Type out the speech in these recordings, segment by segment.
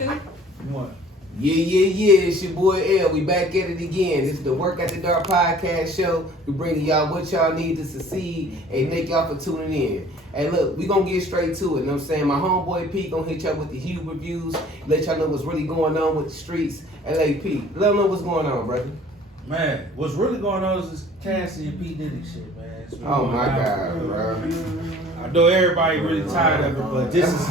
What? Yeah, it's your boy L. We back at it again. This is the Work After Dark podcast show. We bringing y'all what y'all need to succeed and thank y'all for tuning in. Hey, look, we gonna get straight to it. You know what I'm saying? My homeboy P gonna hit y'all with the huge reviews, let y'all know what's really going on with the streets. LA P, let them know what's going on, brother. Man, what's really going on is this Cassie and P Diddy shit, man. Oh my God, bro. I know everybody really tired of it, but this is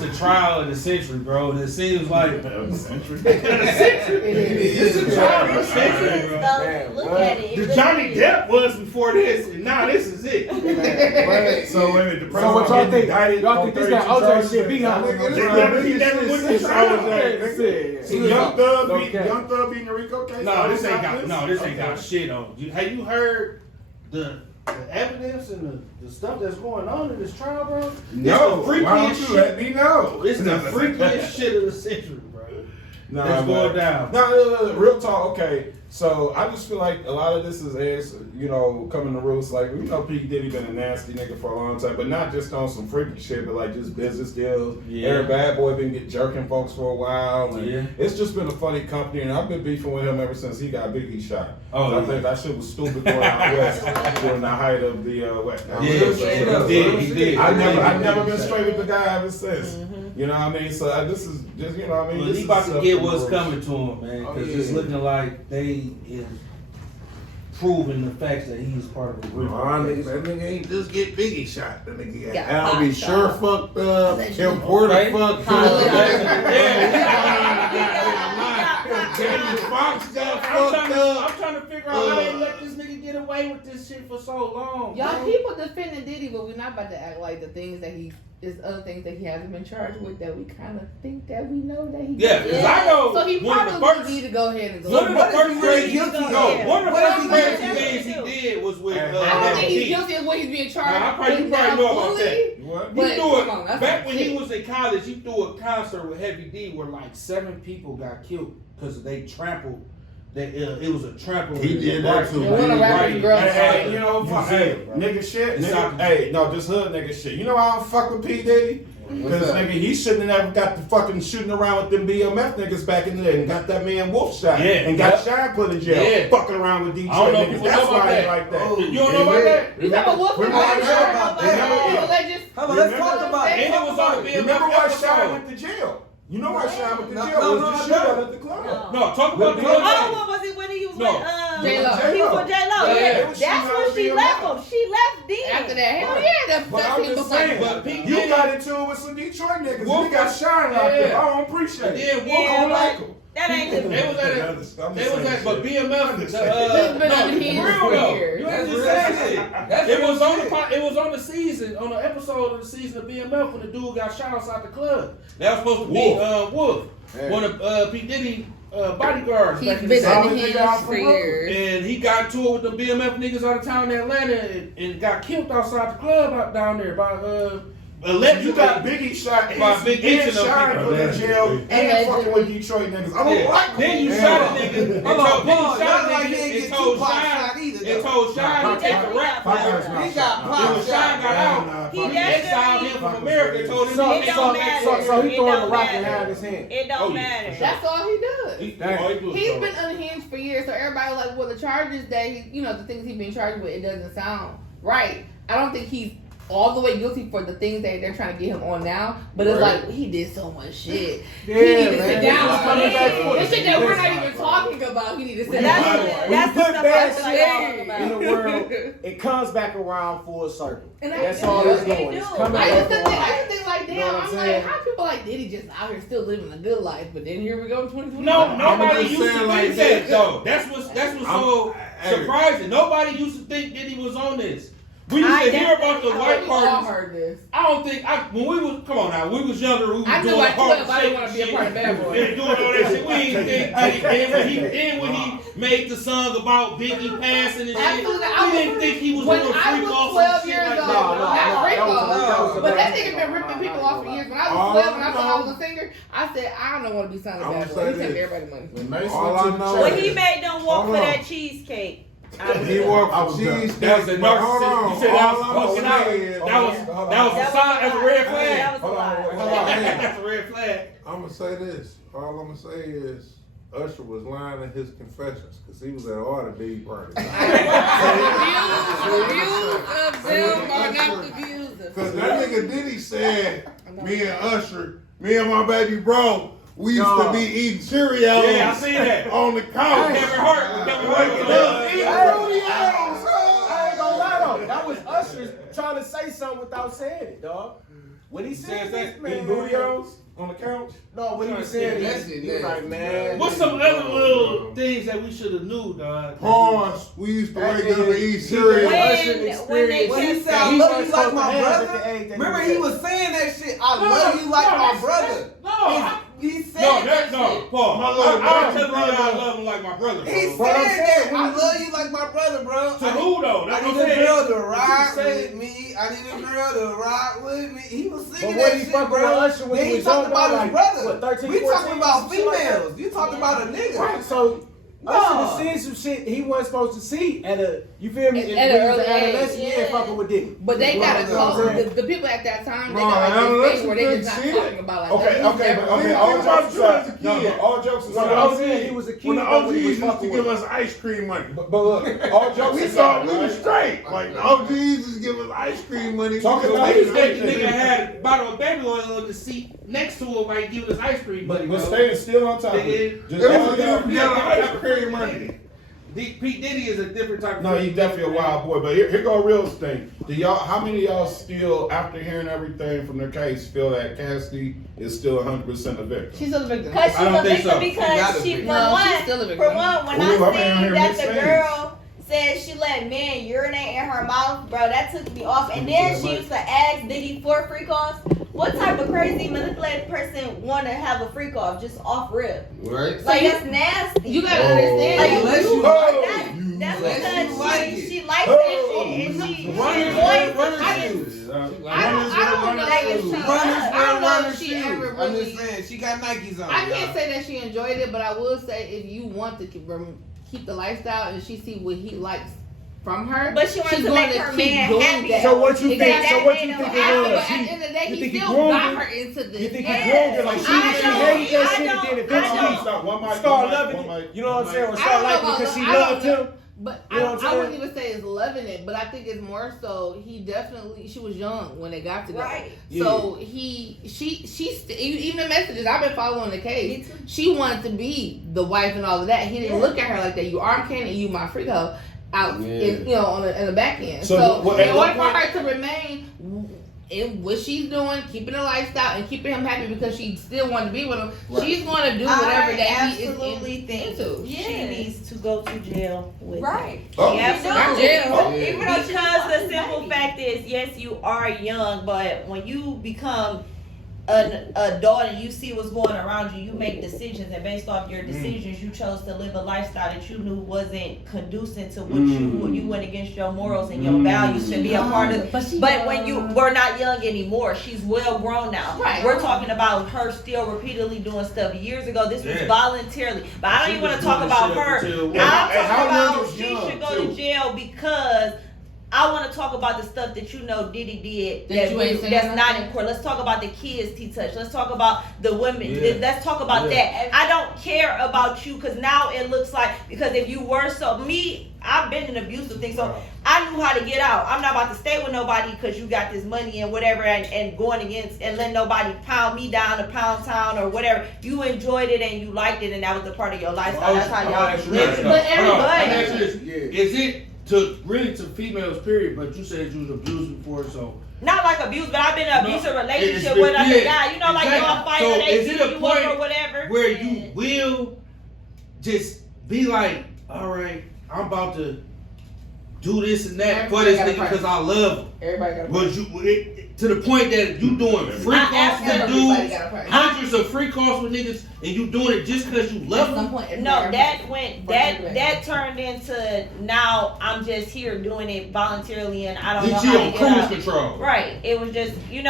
the trial of the century, bro. And it seems like the century. It's a trial of the century, bro. Man, look at it. The Johnny Depp was before this, and now this is it. So what y'all think? Y'all think this got OJ shit behind it? He never went to trial. So Young Thug beating the Rico case? No, this ain't got shit on. Have you heard the evidence and the stuff that's going on in this trial, bro? No, why don't you let me know? It's the freakiest shit of the century, bro. That's going down. No, real talk. Okay, so I just feel like a lot of this is, coming to roost. Like, P Diddy been a nasty nigga for a long time, but not just on some freaky shit, but like just business deals. Yeah. Every bad boy been jerking folks for a while, and it's just been a funny company. And I've been beefing with him ever since he got Biggie shot. I think that shit was stupid going out west during the height of the West. He did. I've never been straight with the guy ever since. You know what I mean? So this is just, Well, he about to get what's coming to him, man, because it's looking like they is proving the facts that he's part of the group. That nigga ain't just get Biggie shot. That nigga got Al be sure fucked up. Kim Porter fucked I'm trying to figure out how they let this nigga get away with this shit for so long. Y'all people defending Diddy, but we're not about to act like the things that there's other things that he hasn't been charged with that we kind of think that we know that he Yeah, because I know so he one of the probably first need to go ahead and go. One of the first really things guilty one of the first What things he did was with I don't think he's guilty of what he's being charged with. You probably know about that. What? He threw it back when he was in college. He threw a concert with Heavy D where like 7 people got killed because they trampled. It was a trample. He did that too. Hey, nigga shit. Just hood nigga shit. You know why I don't fuck with P Diddy? Because nigga, he shouldn't have never got the fucking shooting around with them BMF niggas back in the day and got that man Wolf shot and got Shine put in jail. Fucking around with Detroit niggas. That's why they like that. You don't know about that? You talking about Wolf? Let's talk about it. And it was on the BMF Remember why episode. Shine went to jail? You know why Shine went to jail? Was the shootout at the club. No, talk about the what was it when he was with J-Lo. He was with J-Lo. Yeah. That's when she left him. She left then. After that, hell yeah, But I'm just saying, you got into it with some Detroit niggas. We got Shine out there. I don't appreciate it. And then Wolf don't like him. That ain't the But BMF, been real though. years. You understand it? It was on the season, on the episode of the season of BMF when the dude got shot outside the club. That was supposed to be Wolf, one of P Diddy bodyguards. He's back in the been day. on his for years. And he got to it with the BMF niggas out of town in Atlanta and got killed outside the club out down there by You got Biggie shot and Big and H Shine put in jail and fucking with Detroit niggas. I don't like Then you shot a nigga and told Shine to take a rap for him. He got When Shine got out, he exiled him from America and told him It don't matter. So he throwing the rock in his hand. It don't matter. That's all he does. He's been been unhinged for years, so everybody was like, well, the charges that the things he's been charged with, it doesn't sound right. I don't think he's all the way guilty for the things that they're trying to get him on now, but it's like he did so much shit. He need to sit down. This shit that we're not even talking about, he need to sit down. When you put bad shit in the world, it comes back around full circle. And that's all it's doing. It's coming I back just around. think like, damn, I'm like, how people like Diddy just out here still living a good life, but then here we go in 2020. No, nobody used to think that though. That's what's so surprising. Nobody used to think Diddy was on this. We used to hear about the white parties. Heard this. I don't think when we was we was younger. We was I knew doing at 12 I didn't want to be a shit part of Bad Boy. and doing all that shit. We didn't think. Then when he made the song about Biggie passing and shit, we didn't think he was going to freak off. When I was 12 years like old, that. not freak off, but that nigga been ripping people off for years. When I was 12 and I thought I was a singer, I said I don't want to be signed to Bad Boy. He take everybody money. All I know When he made them walk for that cheesecake. He wore cheese. That was a Hold on. you said that was a sign as a red flag. That was a lie. Hold on. That's a red flag. I'm gonna say this. All I'm gonna say is Usher was lying in his confessions because he was at all the big parties. The views of them are not the views of. Because that nigga Diddy said, me and Usher, me and my baby bro, we used to be eating Cheerios Yeah, I see that. on the couch. Kevin Hart. I ain't gonna lie though. That was Usher trying to say something without saying it, dog. When he said that, man, Bootios on the couch. no, when he said That's it, it, he was like, man. What's some other little things that we should have knew, dog? Prawns, we used to wake up and eat cereal. When they When he just said, I he love wasn't you like supposed my to have brother. at the age that Remember, he he was was saying that shit. I love you like my brother. He said that shit. Paul. My little I brother. tell you I love him like my brother, bro. He But I'm said saying, that. I love you like my brother, bro. To who though? I That's need what I'm a girl saying. to ride say with me. I need a girl to ride with me. He was But singing when that he shit, fucking with bro. Usher when Then he he was talking young, about like, his brother. what, 13, We 14, talking about some shit like that? females. You talking about a nigga. Right, so Usher was seeing some shit he wasn't supposed to see at a, you feel me? At When an he was early an adolescent, age, yeah, fucking with Diddy. But they got a You know what I'm code. saying? The people at that time, they Bro, got like this thing where they adolescent just not shit. talking about like Okay, that. okay, Think all about jokes you as a aside. No, kid. but all jokes When aside. the I'm saying he was a kid, when the but when OGs he was used to fucking give with us ice cream money. But look, all jokes We aside, thought we right? was straight. Like the OGs just give us ice cream money. Talk We about go it. get That ice cream. nigga had a bottle of baby oil on the seat next to him, like giving us ice cream money, But bro. staying still on top of Nigga, it. Just It was all a y'all- different kind of ice cream money. P Diddy is a different type of. No, he definitely a wild boy. But here go a real thing. Do y'all? How many of y'all still, after hearing everything from their case, feel that Cassidy is still 100% a victim? She's still a victim. Because I she's don't a think victim so. because she, for No, she's one, still a victim. when Ooh, I'm I hearing seen that mixed the things. girl said she let men urinate in her mouth, bro, that took me off. And then she used to ask Diddy for free calls. What type of crazy manipulated person want to have a free call just off rip? Right? Like, that's nasty. You gotta understand. Like, Unless you, you that's like because you like it. she likes that shit and she I don't know if she. I don't know if she ever I'm really. just saying, she got Nikes on. I can't say that she enjoyed it, but I will say if you want to keep the lifestyle and she see what he likes from her, But she wants she's to going make her keep man doing happy. that. So what you think? Exactly. So what you think But it But was? at the end of the day, You he think he still groomed got her? her into this. You think he Yeah. groomed her? Like she I hated don't- that shit, and I then don't- eventually Stop. One mic, start one mic, loving one it. mic, You know what I'm one saying? Or mic. start liking it because she loved him. But You know what I'm I wouldn't saying? even say it's loving it, but I think it's more so she was young when they got together. Right. So even the messages, I've been following the case. She wanted to be the wife and all of that. He didn't look at her like that. You arm cannon, you my freak hoe out in the back end. So So what- in at order what for her to remain in what she's doing, keeping the lifestyle and keeping him happy because she still wanted to be with him, she's going to do whatever that he is absolutely think into. she needs to go to jail with Right. Oh. She absolutely Not jail. do. Yeah. Because the simple fact is, yes, you are young, but when you become an adult and you see what's going around you, you make decisions, and based off your decisions, you chose to live a lifestyle that you knew wasn't conducive to what you went against your morals and your values to be a part of. But when we're not young anymore, she's well grown now. Right. We're talking about her still repeatedly doing stuff. Years ago, this was voluntarily. But I don't even want to talk about her. I'm how talking young about is she young, should go too? to jail because I want to talk about the stuff that you know Diddy did That you ain't saying that's not nothing? in court. Let's talk about the kids he touched. Let's talk about the women. Yeah. Let's talk about that. I don't care about you because now it looks like, because if you were I've been in abusive things, so I knew how to get out. I'm not about to stay with nobody because you got this money and whatever and going against and let nobody pound me down to pound town or whatever. You enjoyed it and you liked it and that was a part of your lifestyle. That's how y'all live. But Is it to females, period, but you said you was abused before, so. Not like abuse, but I've been in an abusive relationship it's with another yeah, guy. You know, like exactly. y'all fight So or they is it beat a you up point or whatever. where you will just be like, all right, I'm about to do this and that for Everybody this got a nigga price. because I love him. everybody got a Was you to the point that you doing free calls with Everybody dudes, got a price. hundreds of free calls with niggas, and you doing it just because you love At some them? point, No, that turned into now I'm just here doing it voluntarily and I don't know She how on to get cruise out. control. Right. It was just, and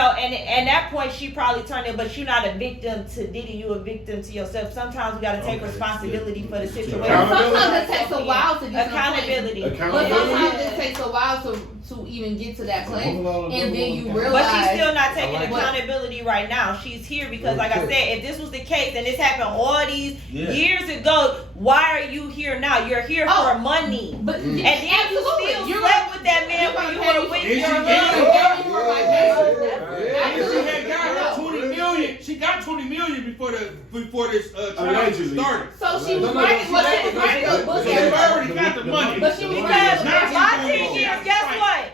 that point she probably turned it, but you're not a victim to Diddy, you a victim to yourself. Sometimes we gotta take responsibility for the situation. Sometimes it takes a while to get Accountability. But sometimes it takes a while to even get to that place, and then you realize. But she's still not taking accountability right now. She's here because, like I said, if this was the case and this happened all these years ago, why are you here now? You're here for money. But and then you still slept with that man when you were with your husband. She got 20 million before this trial started. So she was writing. She was writing a book. She already got the money. But she was because my 10 years, guess what?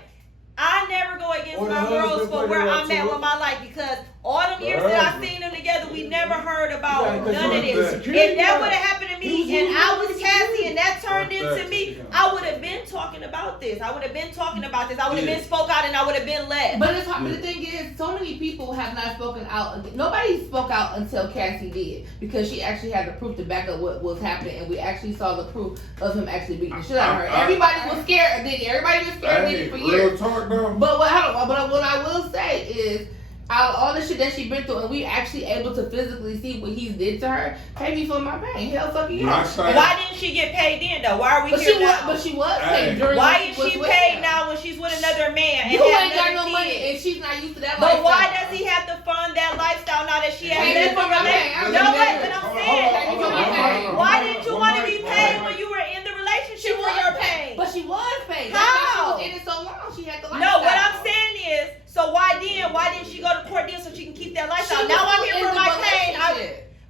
I never go against my girls for where I'm at with my life because all them years that I've seen them together, we never heard about none of this. If that would have happened to me and I was Cassie and that turned into me, I would have been talking about this. I would have been talking about this. I would have been spoke out and I would have been left. But it's hard, but the thing is, so many people have not spoken out. Nobody spoke out until Cassie did because she actually had the proof to back up what was happening, and we actually saw the proof of him actually beating the shit out of her. Everybody was scared of Diddy. Everybody was scared of Diddy for years. But what I will say is, out of all the shit that she been through, and we actually able to physically see what he did to her, pay me for my pain. Hell fucking yeah. Why didn't she get paid then though? Why are we here now? But she was paid during. Why is she paid now when she's with another man? You ain't got no money, and she's not used to that lifestyle. But why does he have to fund that lifestyle now that she has left a relationship? No, wait, but I'm saying, why didn't you want to be paid when you were in the relationship for your pain? But she was paid. How? She was in it so long, she had the lifestyle. No, what I'm saying is, so why didn't she go to court then so she can keep that lifestyle? Now I'm here for my pain.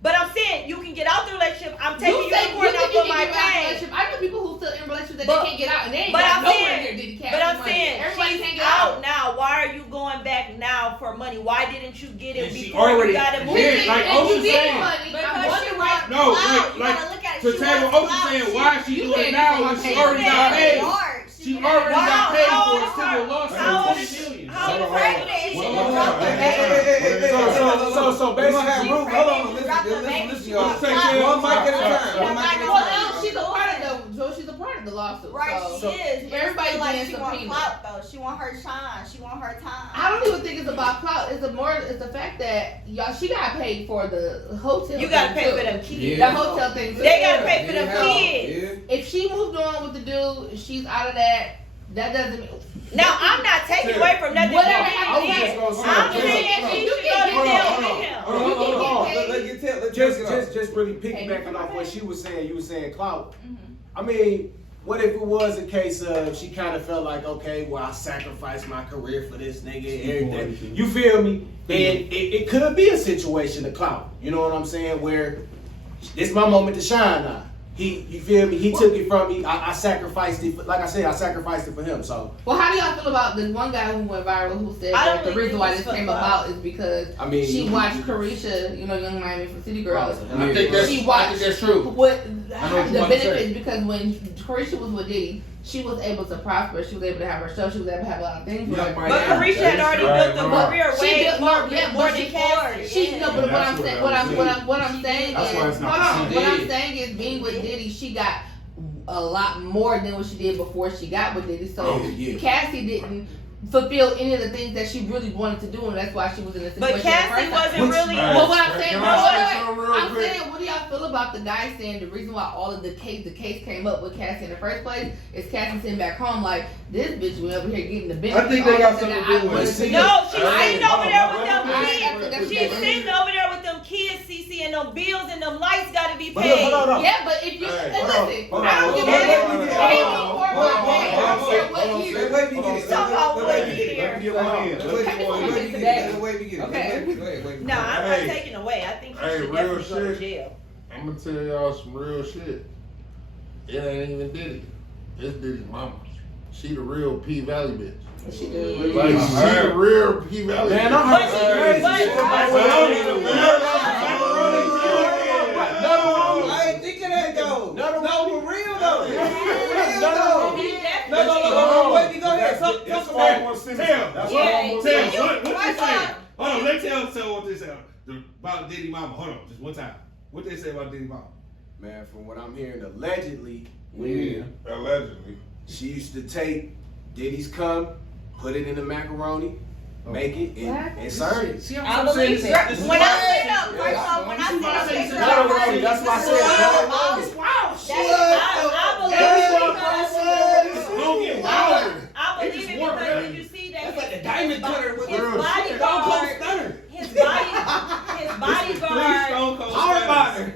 But I'm saying you can get out the relationship. I'm taking you to court now for my pain. I know people who still in relationships that they can't get out and they ain't but got I'm nowhere saying, near Diddy Cash. But I'm saying everybody can't she's get out now. Why are you going back now for money? Why didn't you get it And she before already you got it moved? did, like Ocean saying. No, like to tell what Ocean saying, why she do it now when she already got paid? She already got paid for a civil lawsuit. How pregnant is she? So basically, hold on, listen, y'all. One mic at a time. She's a part of the lawsuit. Right, so she is. Everybody like being she want subpoenaed. clout though. She want her shine. She want her time. I don't even think it's about clout. It's the fact that y'all she got paid for the hotel. You gotta pay for them kids. The hotel thing too. They gotta pay for them kids. If she moved on with the dude, she's out of that. That doesn't mean. Now I'm not taking away from nothing. Whatever I'm saying she should go to jail with him. Just really piggybacking off what she was saying. You were saying clout. I mean, what if it was a case of she kind of felt like, okay, well, I sacrificed my career for this nigga and everything. You feel me? And it could be a situation of clout. You know what I'm saying? Where it's my moment to shine now. You feel me? He took it from me. I sacrificed it. Like I said, I sacrificed it for him. So. Well, how do y'all feel about the one guy who went viral who said that the reason why this came about is because she watched Carisha, Young Miami from City Girls. I think that's true. What the benefits because when Carisha was with Diddy, she was able to prosper. She was able to have her show. She was able to have a lot of things. But Carisha had already built a career way more than Cassie. No, but what I'm saying is being with Diddy, she got a lot more than what she did before she got with Diddy. So Cassie didn't fulfill any of the things that she really wanted to do, and that's why she was in this situation. But Cassie wasn't really. Well, what I'm saying, I'm saying, what do y'all feel about the guy saying the reason why all of the case came up with Cassie in the first place is Cassie sitting back home like this bitch went over here getting the benefit. I think they got something to do with it. No, she's sitting over there with them kids. She's sitting over there with them kids, CeCe, and them bills and them lights got to be paid. Yeah, but if you listen, I don't give a No, I'm not taking away. I think she should definitely go to jail. I'm gonna tell y'all some real shit. It ain't even Diddy. It's Diddy's mama. She the real P Valley bitch. She did. Like she the real P Valley. Man, I ain't thinking that though. No, for real though. No. Wait, go ahead. Hold on, let's tell what they say about Diddy mama. Hold on, just one time. What they say about Diddy mama? Man, from what I'm hearing, allegedly, she used to take Diddy's cum, put it in the macaroni, make it, and serve it. I believe it. When I said up, first off, when I said macaroni, that's why I said I believe it Diamond Cutter with his Stone Cold bodyguard. Stunner. His bodyguard.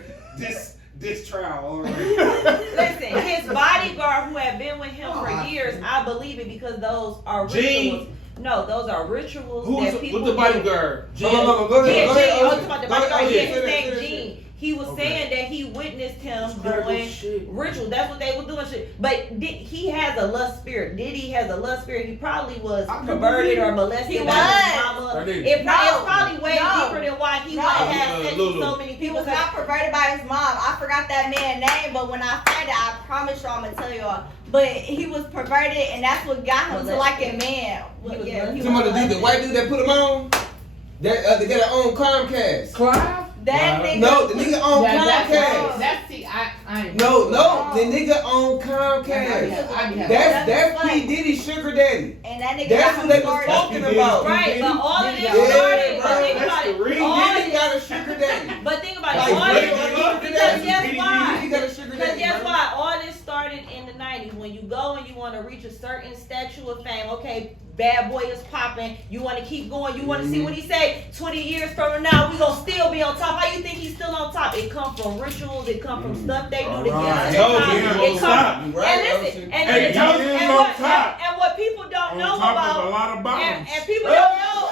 This trial. All right. Listen, his bodyguard who had been with him for years, I believe it because those are rituals. No, those are rituals that people. Who's the bodyguard? Go Yeah, Gene. ahead. I was talking about the bodyguard. Yeah, his name Finish. Gene. He was saying that he witnessed him doing shit. rituals. That's what they were doing. Shit. But he has a lust spirit. Diddy has a lust spirit. He probably was perverted or molested by his mama. It probably way deeper than why he would have sex with so many He people. was not perverted by his mom. I forgot that man's name, but when I find it, I promise y'all I'm gonna tell y'all. But he was perverted, and that's what got him to like a man. Well, yeah, he Somebody was the white dude that put him on. That they got their own Comcast. Clive? that nigga. No, the nigga on Comcast. That's see, I ain't. No, the nigga on Comcast. That's P Diddy sugar daddy. And that nigga That's got what him they was started. talking about. Right, but all of this Yeah, started. bro, But think about it. P All Diddy this, got a sugar daddy. but think about Like, it. All P this, Diddy got a sugar because daddy. guess He why? got a sugar Because daddy. guess bro. why? All this started in the 90s when you go and you want to reach a certain statue of fame. Okay, bad boy is popping. You want to keep going. You want to see what he say. 20 years from now, we gonna still be on top. How you think he's still on top? It come from rituals. It come from stuff they do to Alright. get to the Told top. you, It won't come stop. from, Right, and listen, Ocean. and, Hey, and, he is and, on what, top. and what people don't On know top about, of a lot of bombs. and people don't know.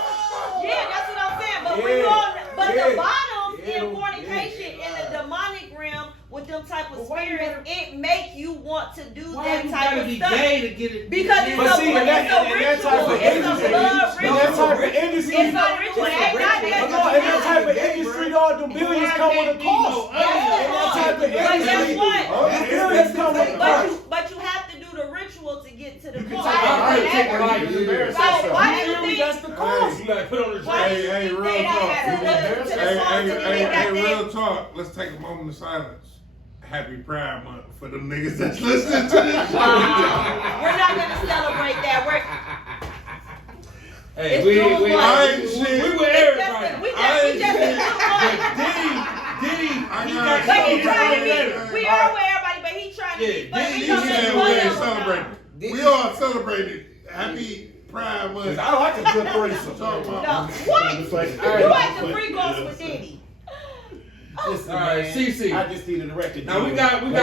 Yeah, that's what I'm saying. But when you're on, but the bottom in fornication in the demonic realm with them type of spirits, it make you want to do Why that you type gotta of be stuff. gay to get it? Because it's But a, see, and that type it's a of ritual. It's industry, a blood and that ritual. type of industry, It's a ritual. It ain't not and that. that type of industry, all the billions come with a cost. That's the And that cost. type of But guess industry, what? all the billions come with a cost. But you have to do the ritual to get to the You can cost. take a Alright, break, take take a a break. break, embarrass So yourself. why do you think? That's the cost. You gotta put on the Why do dress. you Hey, think real they don't talk. have to do to the cost and they got Real that? talk. Let's take a moment of silence. Happy Pride Month for them niggas that's listening to this show. We're not gonna celebrate that. Hey, It's we June with 1. everybody. We just Diddy, I he know. got But he something trying to later. be. We are with everybody, but he trying to be. But Diddy, we You gonna said make we fun ain't of him. celebrating. We all celebrated. Happy Pride Month. I like a good threesome. Talk about- No, what? It's like- You like the freak offs with Diddy? Listen, All right, man. CeCe. I just needed a record. Now we got one of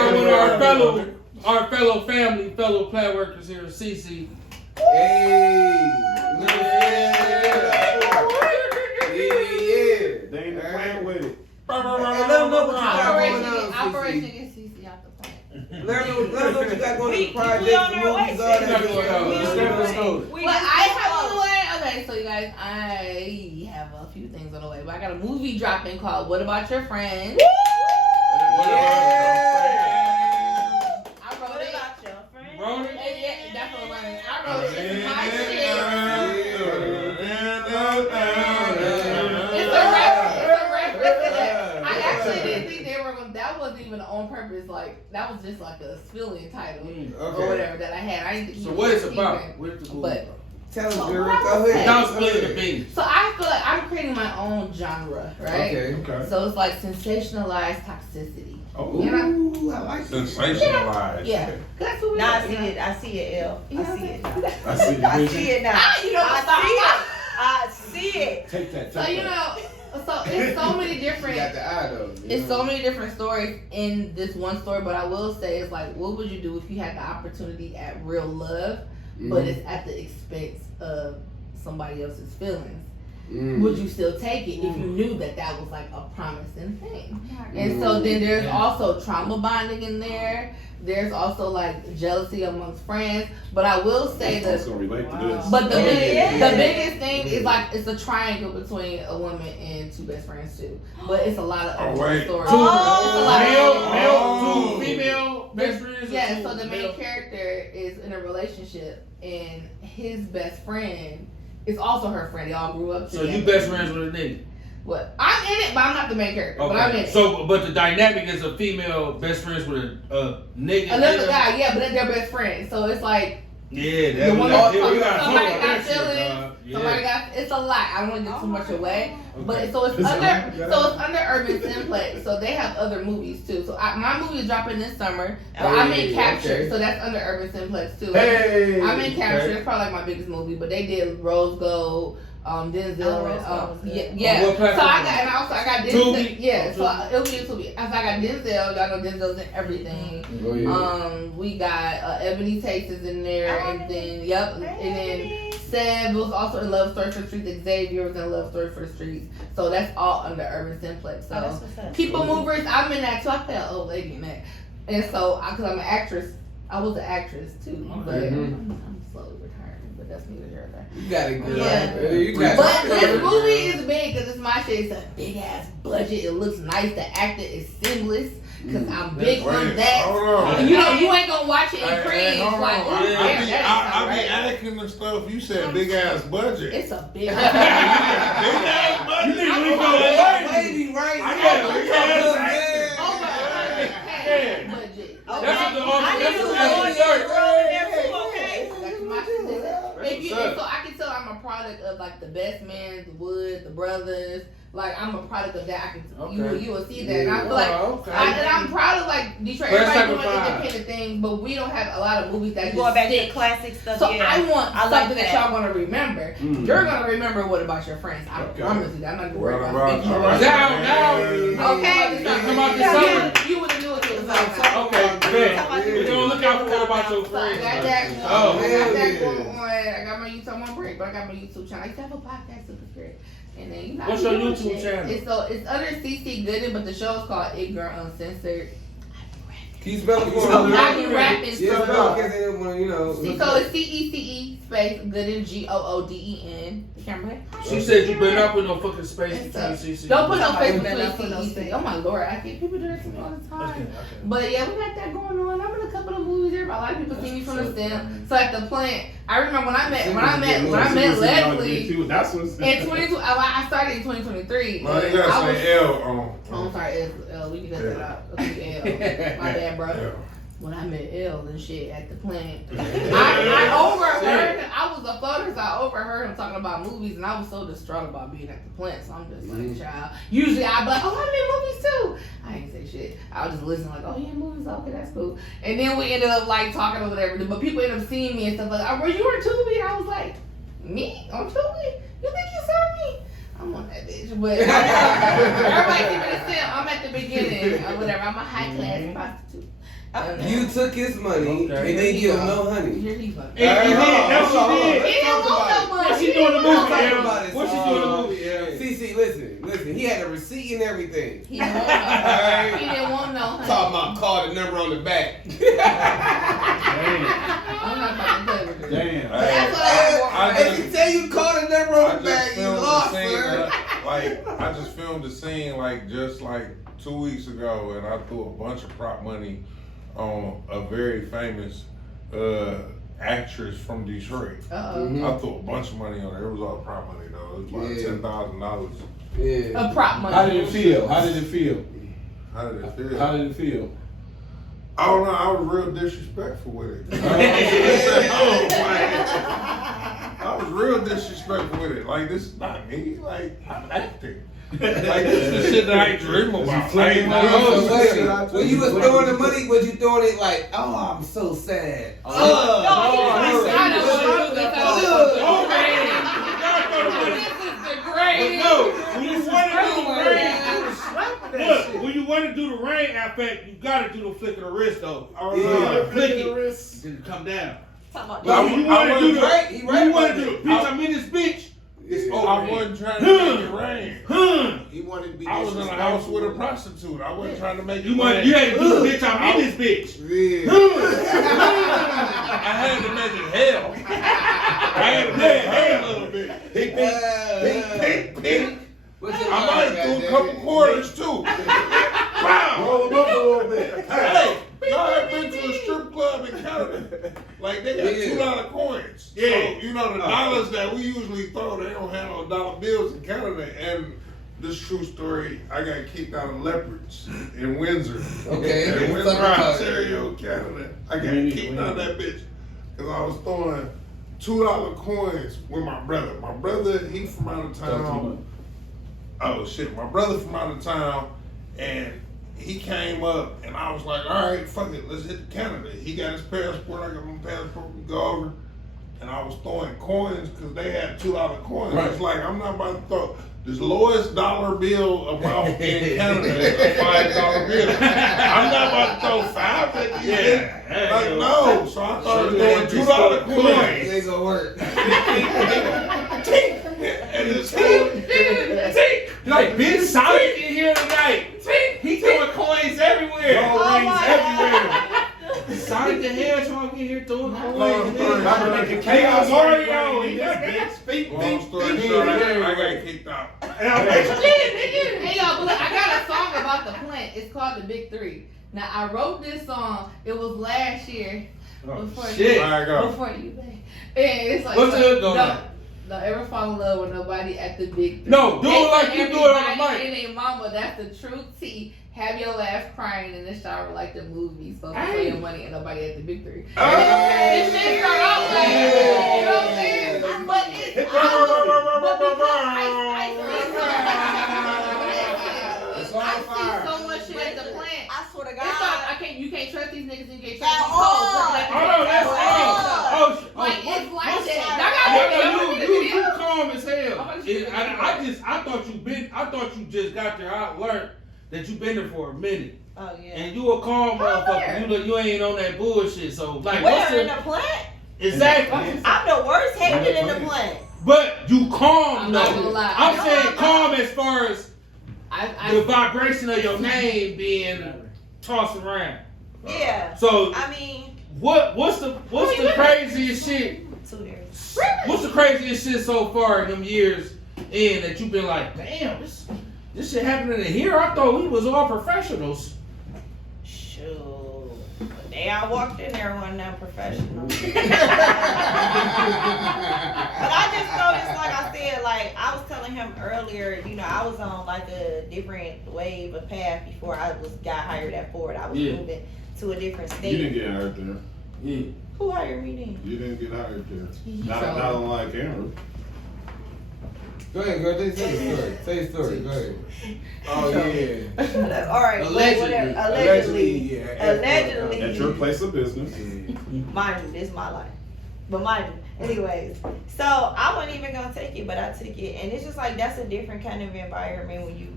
our fellow family, fellow plant workers here, CeCe. Hey. Yeah. They ain't playing with it. Hey, let them know what you got going on, Operation CeCe. get CeCe out the plant. Let them know what you got going on. We The project, on the our way. movies, all that We good on our stuff. way. But I have on the way. Okay, so you guys, I have a few things on the way. But I got a movie dropping called "What About Your Friends." I wrote What it. about your friend? Wrote it? Yeah, definitely wrote it. I wrote it. It's my shit. It's a reference to that. I actually didn't think they were going. That wasn't even on purpose. Like that was just like a spilling title or whatever that I had. I didn't. So what it's about? What is the movie But- about? Tell them, So girl. what Go was ahead. Now split the beans. So I feel like I'm creating my own genre, right? Okay. So it's like sensationalized toxicity. Oh, You know? Ooh, I like it. Sensationalized. Yeah. That's what we Now I do, see you know? it. I see it, L. I see it now. I see the I vision. see it now. Ah, you know what I see it. Take that. So you know, so it's so many She different. got the eye though. It's so many different stories in this one story, but I will say it's like, what would you do if you had the opportunity at real love, but it's at the expense of somebody else's feelings? Would you still take it if you knew that that was like a promising thing? And so then there's also trauma bonding in there. There's also like jealousy amongst friends. But I will say that. gonna relate to this. But the Yeah. biggest thing is like it's a triangle between a woman and two best friends too. But it's a lot of other wait. stories. Oh. It's a lot of Male, two female best friends. or Yeah, two so the main male- character is in a relationship and his best friend is also her friend. They all grew up So together. you best friends with a nigga. What? I'm in it, but I'm not the main character. But I'm in Okay. it. So, but the dynamic is a female best friends with a nigga. Another guy, yeah, but they're best friends. So it's like Yeah, The that one we got that- we got somebody talk got about that shit, feelings. dog. Somebody got it's a lot. I don't want to give too much away, but Okay. so it's under Urban Simplex. So they have other movies too. So my movie is dropping this summer. So I'm in Capture. Okay. So that's under Urban Simplex too. Hey, I'm in Capture. okay. It's probably like my biggest movie, but they did Rose Gold. Denzel, Rose Gold was good. yeah. On what So I platform? got, and also I got Tubi? Denzel, yeah. So Tubi. it'll be a Tubi. So I got Denzel. Y'all know Denzel's in everything. Oh, yeah. We got Ebony Tate is in there, and then and then Seb was also in Love Story for the Streets. Xavier was in Love Story for the Streets. So that's all under Urban Simplex. So Oh, that's what's up. People Movers, I'm in that too. I play an old lady in that, and so because I'm an actress, I was an actress too, but I'm slowly retiring. But that's neither here nor there. You got it good. Yeah. You got But it. this movie is big because it's my shit. It's a big ass budget. It looks nice. The acting is seamless because I'm big on that. Hold on. And you know, you ain't gonna watch it in Hey, cringe. hold on. Like, ooh, I damn, be that ain't acting and stuff. You said big ass budget. It's a big Big ass You budget. think we go away? Wavy, right? I got big ass Yeah. Over budget. That's what the I need to that's go what in the there third. okay? That's my shit. If you, so I can tell I'm a product of like the Best Man, the Wood, the Brothers. Like I'm a product of that. I can you will see that. And I feel like okay. and I'm proud of like Detroit. First Everybody doing Sacrifice. independent things, but we don't have a lot of movies that just Going back to stick. the classic stuff. So yeah. I want I like something that y'all gonna remember. You're gonna remember What About Your Friends. I promise you that. I'm not gonna worry What about about speaking your about Now, Okay. come out this summer. You would have knew what it was about. Okay, bet. We're gonna look out for What About Your So I Friends. got that. Oh, I got that yeah. going on. I got my YouTube. I'm on break, but I got my YouTube channel. I used to have a podcast super great. And then you know, What's I be your doing YouTube shit. channel? It's under CeCe Gooden, but the show is called Ignorant Uncensored. Can you spell it for So me? I be rapping. Yeah, spell it because anyone, you know. So it's CECE space Gooden GOODEN. Camera. She said you better not put no fucking space between CeCe. Don't put no Somebody face better not put between no CECE. space. Oh my lord, I can't. People do that to me all the time. Okay. But yeah, we got that going on. I'm in a couple of movies. Everybody, a lot of people see me from the stand. So at the plant, I remember when I met Leslie That's what's in 22. I started in 2023. No, you I gotta was- say L on. Oh, I'm sorry, L. We can cut that out. Okay, L. My bad, bro. L. When I met L and shit at the plant, I overheard. I was a photo, so I overheard him talking about movies, and I was so distraught about being at the plant. So I'm just like, child. Usually I'd be like, oh, I'm in movies too. I ain't say shit. I was just listening, like, oh, yeah, movies, okay, that's cool. And then we ended up like talking or whatever. But people ended up seeing me and stuff like, oh, were you on Tubi? And I was like, me on Tubi? You think you saw me? I'm on that bitch, but everybody keep it the same. I'm at the beginning or whatever. I'm a high class prostitute. You took his money and then give him no honey. Here he fucking. He did. That's what she did. He didn't want no money. What she doing in the movie, Talk Aaron? about it. What she doing in the movie, Aaron? CeCe, listen. He had a receipt and everything. He didn't want no. He didn't want no honey. Talking about call the number on the back. I'm not fucking play with this. Damn. But that's what I want. If he tell you call the number on the back, you lost, scene, sir. I just filmed the scene just 2 weeks ago, and I threw a bunch of prop money on a very famous actress from Detroit. I threw a bunch of money on her. It was all prop money though. It was Yeah. about $10,000. Yeah. A prop money. How did it feel? How did it feel? How did it feel? How did it feel? I don't know. I was real disrespectful with it. I was real disrespectful with it. Like, this is not me. Like, I'm acting. Like, this is the shit that I dream about. Like, When you was throwing the money, was you throwing it like, oh, I'm so sad? When you want to do the rain effect, you gotta do the flick of the wrist though. Flick it, the wrist. then come down. Talking about But when you want to do the, He when you want to do the bitch, I'm in this bitch. It's over. I wasn't trying to make it rain. He wanted to be I was in a house with a prostitute. I wasn't trying to make it rain. You had to do the bitch, I'm in this bitch. I had to make it hell. I had to make it hell a little bit. Pink. I might have threw a couple quarters too. Wow. Roll them up a little bit. Hey, y'all have been to a strip club in Canada? Like, they got $2 coins. Yeah. So, you know, the dollars that we usually throw, they don't have no dollar bills in Canada. And this true story, I got kicked out of Leopards in Windsor. Okay. In Windsor, Right. Ontario, Canada. I got kicked out of that bitch because I was throwing $2 coins with my brother. My brother, he from out of town. Oh shit, my brother from out of town, and he came up, and I was like, all right, fuck it, let's hit Canada. He got his passport, I got my passport, we go over, and I was throwing coins because they had $2 coins. Right. It's like, I'm not about to throw. The lowest dollar bill amount in Canada is a $5 bill. I'm not about to throw $5 at you. Yeah. Like, no. So I started throwing $2 coins. It ain't gonna work. And this whole Like Big Sonic in here tonight. He throwing coins everywhere. Oh my everywhere. Sonic the Hedgehog in here throwing coins. Chaos Mario. He got long story short, I got kicked out. Hey y'all, but look, I got a song about the plant. It's called The Big Three. Now I wrote this song. It was last year. Before shit. All right, go. Before you play. And it's like What's the hook on that? Don't ever fall in love with nobody at the Big Three. No, do it like you do it on the Everybody mic. and their mama, that's the true tea. Have your laugh crying in the shower like the movies. Focus on your money and nobody at the Big Three. This shit start off like, you know what I'm saying? But it's but because I see so much shit at the plant. I swear to It's like, God. you can't trust these niggas and you can't At trust these all. hoes. That's all. Like, it's like that. You calm as hell. I thought you just got there. I learned that you been there for a minute. Oh yeah. And you a calm motherfucker. You ain't on that bullshit. So like, what's Where in the the plant? exactly? I'm the worst hated in the plant. But you calm I'm not gonna though. lie. I'm No, saying I'm calm as far as I the vibration of your name being tossed around. Yeah. So I mean, what's the craziest shit? 2 years. What's the craziest shit so far in them years in that you've been like, damn, this shit happening in here? I thought we was all professionals. Shoot. The day I walked in there, wasn't that professional. But I just noticed, like I said, like I was telling him earlier, you know, I was on like a different wave of path before I got hired at Ford. I was moving to a different state. You didn't get hired there. Yeah. Who hired me then? You didn't get hired there. Not on live camera. Go ahead, girl. Say your story. Say your story. Go ahead. Oh yeah. All right, Allegedly. Allegedly. At your place of business. Mind you, this is my life. But mind you, anyways. So I wasn't even gonna take it, but I took it, and it's just like that's a different kind of environment when you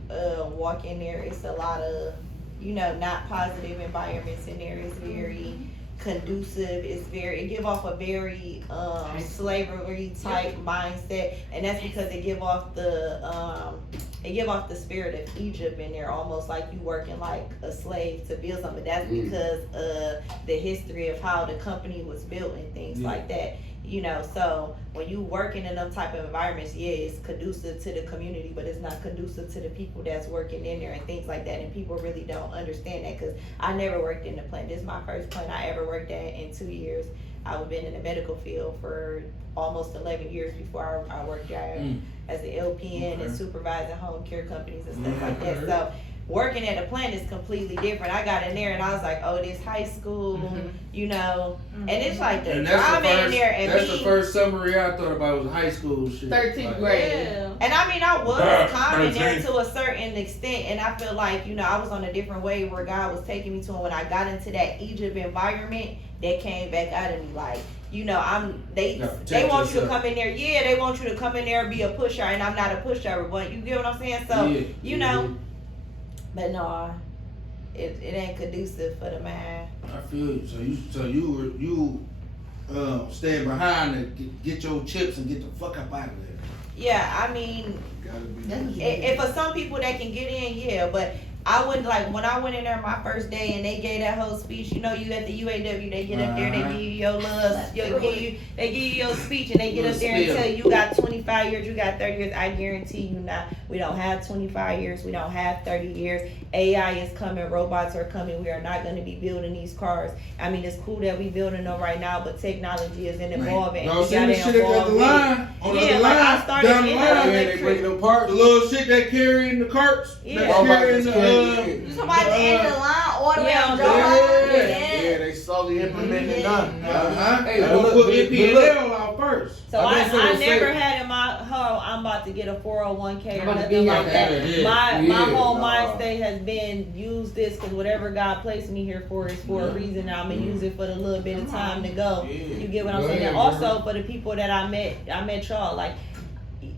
walk in there. It's a lot of, you know, not positive environments in there. It's very conducive. It give off a very slavery type mindset, and that's because it give off the spirit of Egypt in there, almost like you working like a slave to build something. That's because of the history of how the company was built and things like that. You know, so when you working in them type of environments, yeah, it's conducive to the community, but it's not conducive to the people that's working in there and things like that. And people really don't understand that, because I never worked in the plant. This is my first plant I ever worked at in 2 years. I've been in the medical field for almost 11 years before I worked there as an LPN and supervising home care companies and stuff like that. So working at a plant is completely different. I got in there and I was like, oh, this high school, you know, and it's like the drama in there. And that's the first summary I thought about was high school shit. 13th grade. Yeah. And I mean, I was calm in there to a certain extent, and I feel like, you know, I was on a different way where God was taking me to, and when I got into that Egypt environment, that came back out of me like, you know, they want you to come in there. Yeah, they want you to come in there and be a pusher, and I'm not a pushover, but you get what I'm saying? So, you know, but no, it ain't conducive for the man. I feel you. So you stand behind and get your chips and get the fuck up out of there. Yeah, I mean, if for some people that can get in, yeah, but I wouldn't, like, when I went in there my first day and they gave that whole speech, you know, you at the UAW, they get up there, they give you your love, they give you your speech, and they get up there and tell you got 25 years, you got 30 years. I guarantee you we don't have 25 years, we don't have 30 years. AI is coming, robots are coming, we are not going to be building these cars. I mean, it's cool that we building them right now, but technology is evolving. No, see the shit at the line, on the line, I started down the line, they bring them parts. the little shit that carry in the carts, Yeah. that carry in the Somebody at the end of the line, all the way on the Yeah, they slowly implementing it now. Hey, Hey, we'll look, put but NPL out worse. So I never had in my home, I'm about to get a 401k or nothing like that. My whole mind state has been use this because whatever God placed me here for is for a reason. And I'm gonna use it for the little bit of time to go. You get what I'm saying? And also for the people that I met y'all, like,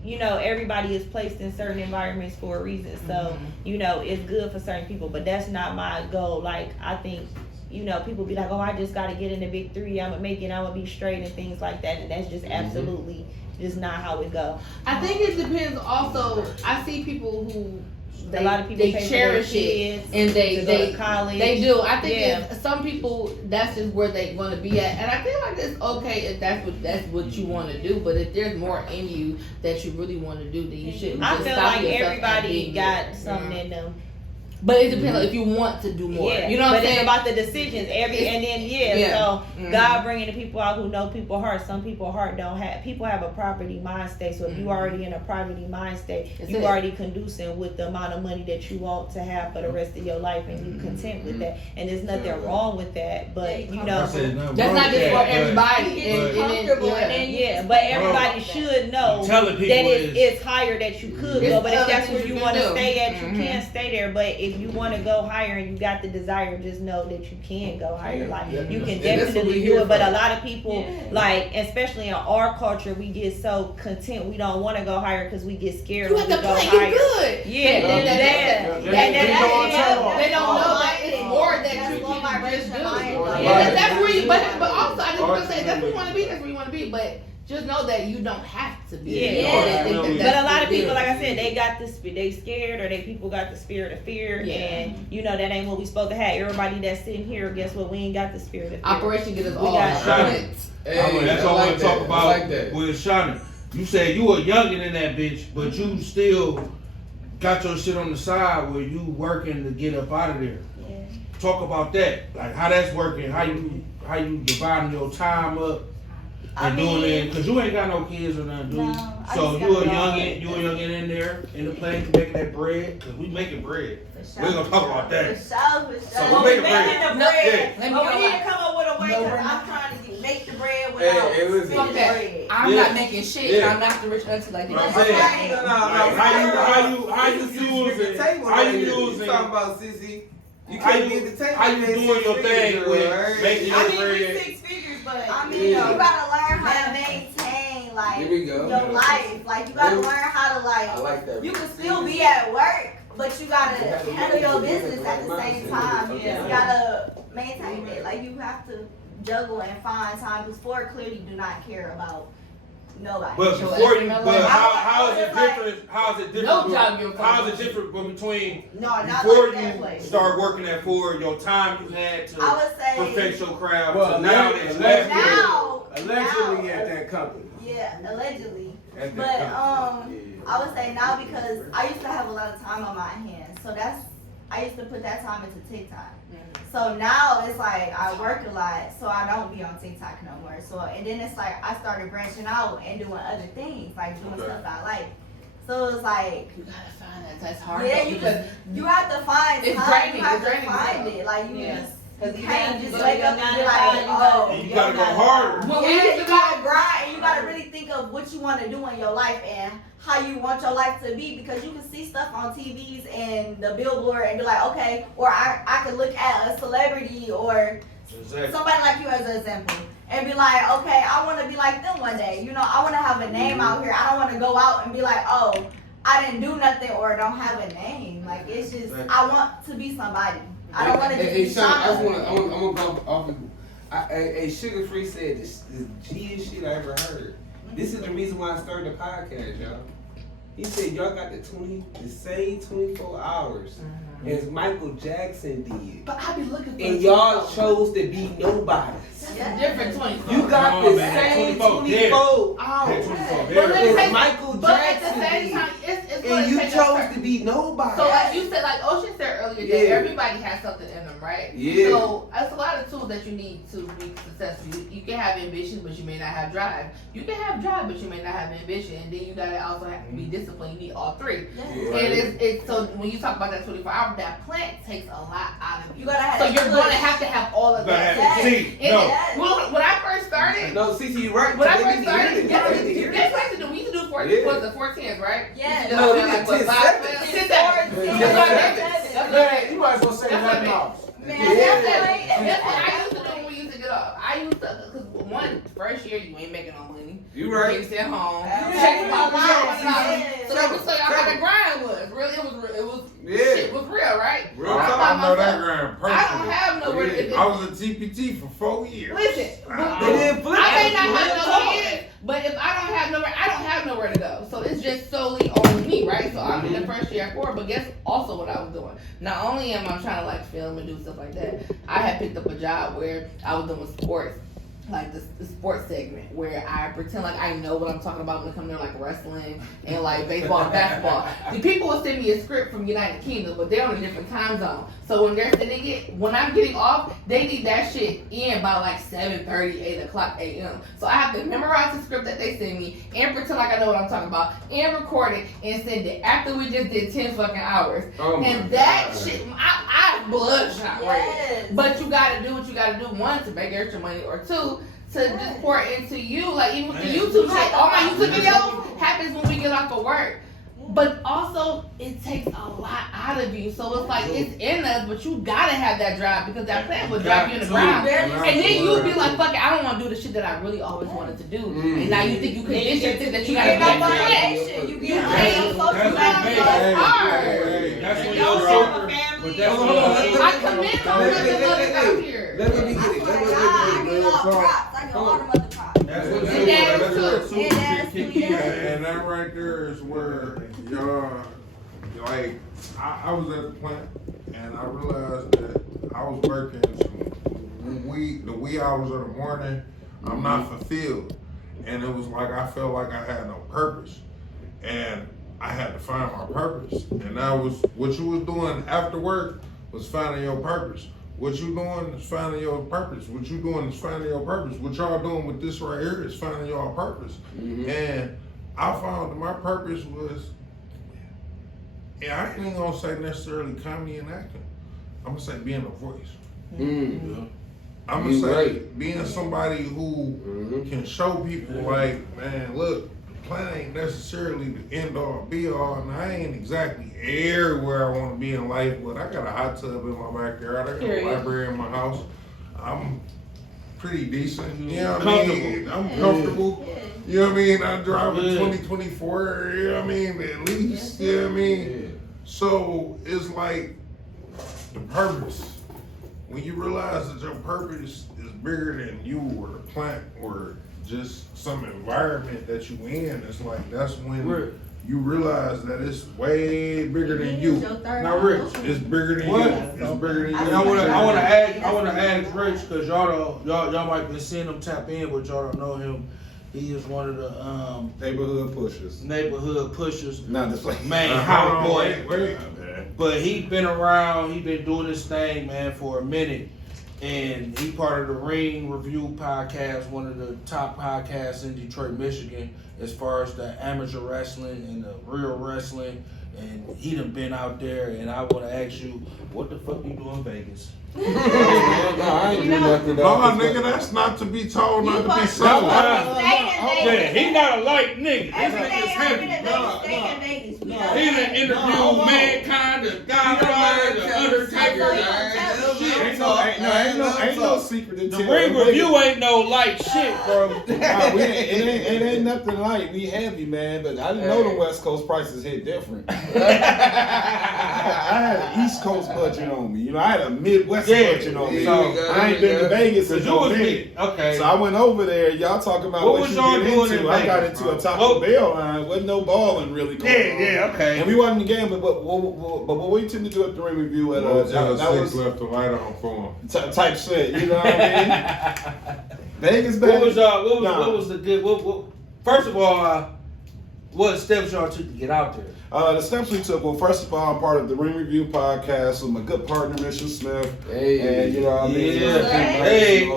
you know, everybody is placed in certain environments for a reason. So, you know, it's good for certain people, but that's not my goal. Like, I think, you know, people be like, oh, I just got to get in the big three. I'm going to make it. I'm going to be straight and things like that. And that's just absolutely just not how it go. I think it depends also. I see people who a lot of people they cherish it and they go to college. They do. I think some people that's just where they want to be at, and I feel like it's okay if that's what you want to do. But if there's more in you that you really want to do, then you shouldn't. I just feel stop like everybody got good. something in them. But it depends on if you want to do more. Yeah, you know what I'm saying? It's about the decisions. So God bringing the people out who know people's heart. Some people's heart don't have. People have a poverty mind state. So if you already in a poverty mind state, you already conducing with the amount of money that you want to have for the rest of your life, and you content with that. And there's nothing wrong with that. But you know, that's not just for everybody. But everybody should know that it's higher that you could go. But if that's where you want to stay at, you can stay there. But if you want to go higher and you got the desire, just know that you can go higher. Like you can definitely do it. But a lot of people, like especially in our culture, we get so content we don't want to go higher because we get scared when we go higher. Good. Yeah, they don't know that it's more that you can just do. That's where you. But also, I just want to say that's where you want to be. That's where you want to be. But just know that you don't have to be. But a lot of people, like I said, they got this. They scared, or people got the spirit of fear, and you know that ain't what we supposed to have. Everybody that's sitting here, guess what? We ain't got the spirit of fear. Operation get us all. That's all I want to talk about with Shawnee. You said you a youngin' in that bitch, but you still got your shit on the side where you working to get up out of there. Yeah. Talk about that, like how that's working, how you dividing your time up. And doing it, because you ain't got no kids or nothing, do you? So you a youngin' in there in the plane making that bread, because we making bread. We're gonna talk about that. For sure. So we making bread. But we need to come up with a way, because I'm trying to make the bread without spending the bread. I'm not making shit, and I'm not the rich auntie like that. How you using? Talking about CeCe. You can't be at the table. How you doing your thing with making your bread? 6 figures, but I mean, you gotta learn how to maintain like your life. Like you gotta learn how to I like that. You can still be at work, but you gotta handle your business at the same time. You gotta maintain it. Like you have to juggle and find time. Because Ford clearly do not care about nobody. But before you, how is it different? How is it different? How is it different between before you start working at Ford, your time you had to perfect your craft, to now that you allegedly at that company. Yeah, allegedly. But I would say now because I used to have a lot of time on my hands, so I used to put that time into TikTok. So now it's like I work a lot, so I don't be on TikTok no more. So and then it's like I started branching out and doing other things, like doing stuff I like. So it's like you gotta find that. That's hard. Yeah, you have to find it's time. Draining, you have to find it. Like you can't just wake up and be like, oh, you gotta go harder. You gotta grind, and you gotta really think of what you want to do in your life and how you want your life to be, because you can see stuff on TVs and the billboard and be like, okay, or I could look at a celebrity or somebody like you as an example and be like, okay, I want to be like them one day. You know, I want to have a name out here. I don't want to go out and be like, oh, I didn't do nothing or don't have a name. Like it's just, I want to be somebody. I don't want to just be somebody. I'm gonna go off of. Sugar Free said this G's shit I ever heard. This is the reason why I started the podcast, y'all. He said y'all got the same 24 hours as Michael Jackson did. But I be looking for and y'all chose to be nobodies. Different 24. You got the same 24 hours as Michael Jackson but at the same time, it's and you chose to be nobody. So like you said, like Ocean said earlier, earlier that everybody has something in them, right? Yeah. So that's a lot of tools that you need to be successful. You can have ambition, but you may not have drive. You can have drive, but you may not have ambition. And then you gotta also have to be disciplined. You need all three. Yeah. And it's so when you talk about that 24 hours, that plant takes a lot out of you. You gotta have So that you're push. gonna have to have all of that. Yes. See, And no. Yes. well, when I first started, No, CeCe, you right. when I They first need to hear started, this. guess They what need to hear guess this. what I used to do? We used to do 4 Yeah. was the 4 10s, right? Yes. No, we like, did what, 10 5 seconds. minutes? 10 That's seconds. what I Yeah. did. That's what I Man, did. you might as well say That's what I nothing mean. else. Man, That's that's what I used to do when we used to get up. I used to, because one, first year you ain't making no money. You right. You sit home. Yeah. Check my Yeah. $1. So let me tell y'all how Tell the grind was. Really, it was Yeah. shit was real, right? Real I talk. thought I know that myself, grand I don't personally. have nowhere to Yeah. I was a TPT for 4 years. Listen, They didn't flip. I may not Real have talk. no kids, but if I don't have nowhere to go. So it's just solely on me, right? So I'm in the first year at 4, but guess also what I was doing. Not only am I trying to like film and do stuff like that, I had picked up a job where I was doing sports. Like the sports segment where I pretend like I know what I'm talking about when it comes to like wrestling and like baseball and basketball. The people will send me a script from United Kingdom, but they're on a different time zone. So when they're sending it, when I'm getting off, they need that shit in by like 7:30, 8 o'clock a.m. So I have to memorize the script that they send me and pretend like I know what I'm talking about and record it and send it after we just did 10 fucking hours. Oh my And that God. shit, I bloodshot right. Yes. But you gotta do what you gotta do. One, to make extra money, or two, to just pour into you. Like even with the YouTube shit, all my YouTube videos happens when we get off of work. But also, it takes a lot out of you. So it's like, it's in us, but you gotta have that drive because that plant will drive you in the ground. And then you'll be like, fuck it, I don't wanna do the shit that I really always wanted to do. And now you think you conditioned to that you gotta get be that that plant. motivation. You You get can't. that social That's hard. That's when You your don't have super. a family. But that's Hold when on, your I super. commend all of the mothers out here. Let me get it. I get all props. I get all the mother props. That's when And daddy that's too. when super And daddy shit kick too, in. yeah. And that right there is where y'all, like, I was at the plant and I realized that I was working the wee hours of the morning. I'm not fulfilled, and it was like I felt like I had no purpose, and I had to find my purpose. And that was what you was doing after work was finding your purpose. What you doing is finding your purpose. What you doing is finding your purpose. What y'all doing with this right here is finding your purpose. And I found that my purpose was, I ain't even gonna say necessarily comedy and acting. I'm gonna say being a voice. I'm gonna You say right. being somebody who can show people like, man, look, the plan ain't necessarily the end all be all, and I ain't exactly everywhere I wanna be in life, but I got a hot tub in my backyard, I got a library in my house. I'm pretty decent, you know what I mean? I'm comfortable. You know what I mean? I drive a 2024, you know what I mean? At least, you know what I mean? So it's like the purpose. When you realize that your purpose is bigger than you or the plant or just some environment that you in, it's like that's when you realize that it's way bigger than you. Not Rich. It's bigger than What? you. It's bigger than you. And I wanna ask Rich, cause y'all might be seeing him tap in, but y'all don't know him. He is one of the Neighborhood pushers. neighborhood pushers. Not this way. Man, hot boy. But he been around, he been doing this thing, man, for a minute. And he part of the Ring Review podcast, one of the top podcasts in Detroit, Michigan, as far as the amateur wrestling and the real wrestling. And he done been out there, and I want to ask you, what the fuck you do in Vegas? No, I ain't do nothing. No, nigga, that's not to be told, not to be sold. Yeah, he not a light nigga. This nigga's heavy. He done interviewed Mankind, the Gala, the Undertaker. Ain't no secret to The tell. Ring Review ain't no light shit, bro. Nah, it ain't nothing light. We heavy, man, but I didn't know the West Coast prices hit different. I had an East Coast budget on me. You know, I had a Midwest budget on me. So, I ain't been to Vegas Cause since you was minute. okay. So I went over there. Y'all talking about What what was you y'all get doing into. in I got Vegas, into bro? a Taco Bell line. Wasn't no balling really going on. okay. And we wasn't gambling, but what we tend to do at the Ring Review at Motel that 6 was left the light on for him. type shit. You know what I mean? Vegas, baby. What was the good? What, first of all, what steps y'all took to get out there? The steps we took, well, first of all, I'm part of the Ring Review podcast with my good partner, Mr. Smith. Hey. And you know what I mean? Yeah. Hey. Hey.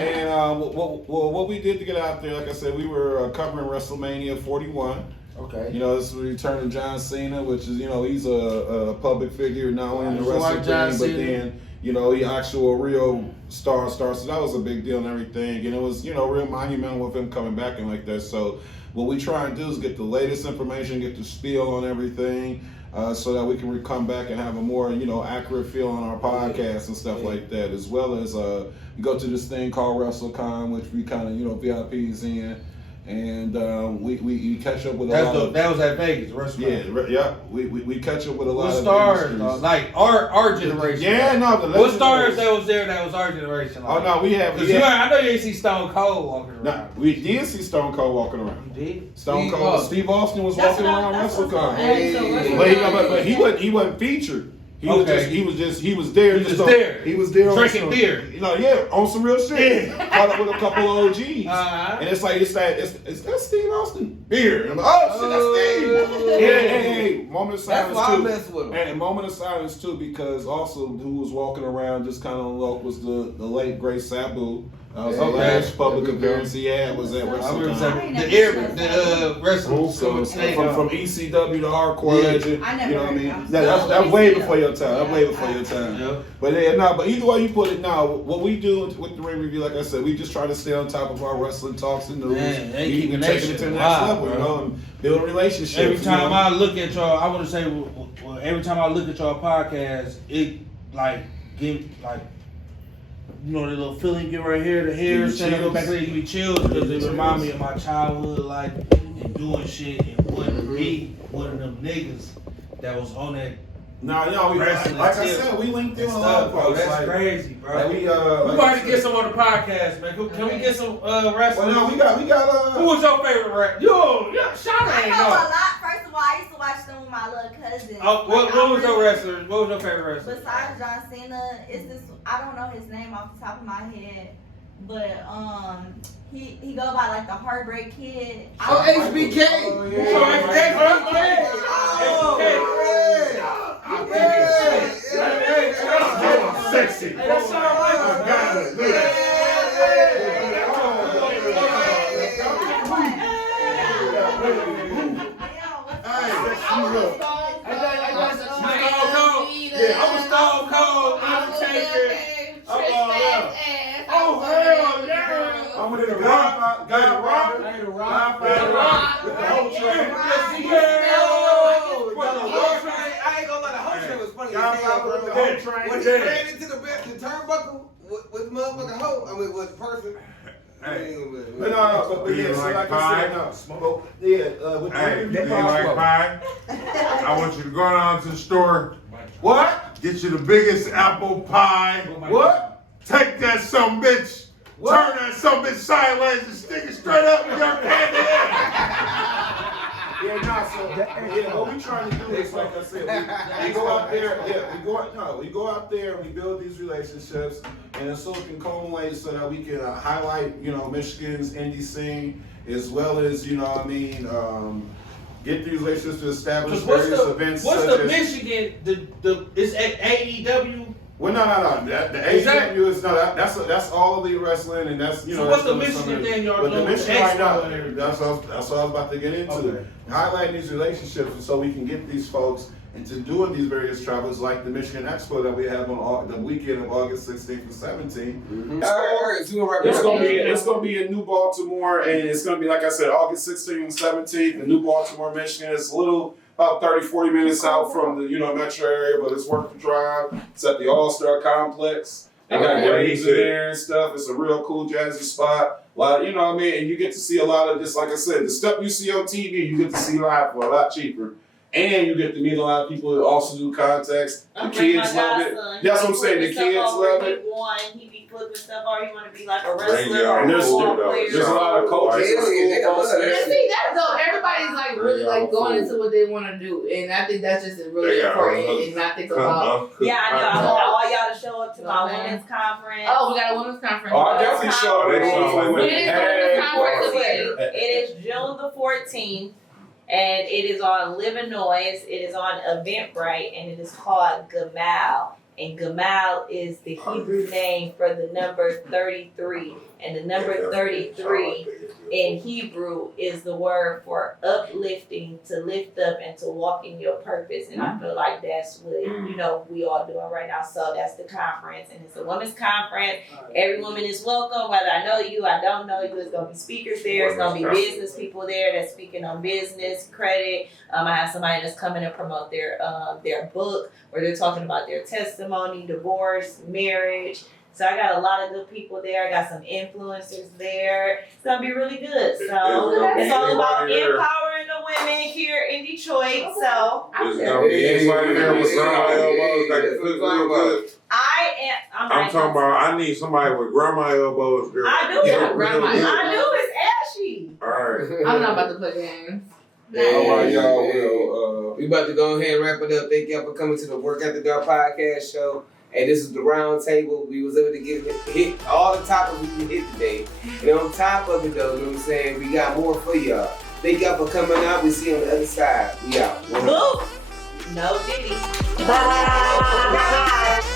And what we did to get out there, like I said, we were covering WrestleMania 41. Okay. You know, this is the return of John Cena, which is, you know, he's a public figure, not only in the wrestling thing, but then, you know, he actual real star. So that was a big deal and everything. And it was, you know, real monumental with him coming back and like that. So what we try and do is get the latest information, get the spiel on everything, so that we can come back and have a more, you know, accurate feel on our podcast and stuff like that, as well as we go to this thing called WrestleCon, which we kind of, you know, VIPs in. And we catch up with a lot of... That was at Vegas, WrestleMania. Yeah. We catch up with a lot what of... stars, like our generation. Yeah, no. What stars that was there that was our generation? Like? Oh, no, we have... I know you didn't see Stone Cold walking around. No, we did see Stone Cold walking around. You did? Steve Austin was walking around WrestleCon. Hey. But he wasn't featured. He was there. He was just there. He was there Drinking beer. You know, on some real shit. Caught up with a couple of OGs. And it's that Steve Austin beer. And I'm like, oh shit, that's Steve. Hey, moment of silence That's why too. I mess with him. And moment of silence too, because also who was walking around just kind of low was the late great Sabu. The last public appearance he had was at WrestleCon. The wrestling. So from ECW to hardcore legend, I never you know what I mean? heard of That's way before your time. That's way before your time. Yeah. But but either way you put it now, what we do with the Ring Review, like I said, we just try to stay on top of our wrestling talks and news. Man, they We keeping taking it to the next level, you know, and build relationships. Every time you know? I look at y'all, I want to say, well, every time I look at y'all podcast, it like give like. You know, the little feeling get right here, the hair, stand up, go back there, give me chills because it remind me of my childhood life and doing shit and wanting to be one of them niggas that was on that. Nah, we wrestling like I tip said, we linked in and a lot of bro. folks. That's like, crazy, bro. Like we might get some on the podcast, man. Can we get some wrestlers? Well, no, we got. Who was your favorite wrestler? Yo, shout out. I know a lot. First of all, I used to watch them with my little cousins. Oh, what was your wrestler? What was your favorite wrestler? Besides John Cena, it's this. I don't know his name off the top of my head, but he go by like the Heartbreak Kid. Oh, HBK. Oh, yeah. Sexy. That's all right. I'm a Stone Cold, Undertaker. Oh, hell yeah. I'm gonna rock. Got rock. With the whole train. I ain't gonna lie, the whole train was funny. With the whole train. When he ran into the turnbuckle with the motherfucking hoe, I mean, with the person. Hey. But But yeah, so like I said, no. Smoke. Yeah, with Hey, the you like pie? I want you to go down to the store. What? Get you the biggest apple pie. What? Take that some bitch. What? Turn that some bitch sideways and stick it straight up in your candy. What we trying to do is, like I said, we go out there. We go out there and we build these relationships, and so it can culminate so that we can highlight, you know, Michigan's indie scene, as well as, you know what I mean, get these relationships to establish various events. What's such the as, Michigan? It's AEW. Well, no. The AEW is that's all elite wrestling, and that's, you know. So what's the that's Michigan thing y'all But doing? the Michigan right now, and everything? that's what I was about to get into. Okay. Highlighting these relationships, so we can get these folks into doing these various travels, like the Michigan Expo that we have on the weekend of August 16th and 17th. Mm-hmm. It's gonna be in New Baltimore, and it's gonna be, like I said, August 16th and 17th in New Baltimore, Michigan. It's a little about 30-40 minutes out from the metro area, but it's worth the drive. It's at the All-Star Complex. They got games in there and stuff. It's a real cool jazzy spot. A lot, you know what I mean? And you get to see a lot of this, like I said, the stuff you see on TV, you get to see live for a lot cheaper. and you get to meet a lot of people that also do contacts. The kids love it. That's what I'm saying. The kids love it. He be flipping stuff, or he want to be like a Bring wrestler y'all or a there's football player. a lot of coaches. Yeah, they got love And that. see, that's dope. Everybody's like really like going into what they want to do, and I think that's just really They got important. all And not think about. Yeah, I know. I want all y'all to show up to my women's conference. Oh, we got a women's conference. Oh, I definitely saw They that. sound like When is the women's conference It again? is June the 14th, and it is on Illinois. It is on Eventbrite, and it is called Gamal. And Gamal is the Hebrew name for the number 33. And the number 33 in Hebrew is the word for uplifting, to lift up, and to walk in your purpose. And I feel like that's what, we all doing right now. So that's the conference. And it's a women's conference. Every woman is welcome, whether I know you, I don't know you. There's going to be speakers there. There's going to be business people there that's speaking on business, credit. I have somebody that's coming to promote their book, where they're talking about their testimony, divorce, marriage. So I got a lot of good people there. I got some influencers there. It's gonna be really good. So it's all about empowering the women here in Detroit. So There's gonna be anybody there with grandma elbows that can cook real good. I'm talking about. I need somebody with grandma elbows. Girl. I do. Yeah, grandma. I do. It's ashy. All right. I'm not about to play games. All right, y'all. Well, we about to go ahead and wrap it up. Thank y'all for coming to the Work After Dark podcast show. And this is the roundtable. We was able to hit all the topics we can hit today. And on top of it though, you know what I'm saying, we got more for y'all. Thank y'all for coming out. We see you on the other side. We out. Boo. No Diddy. Bye.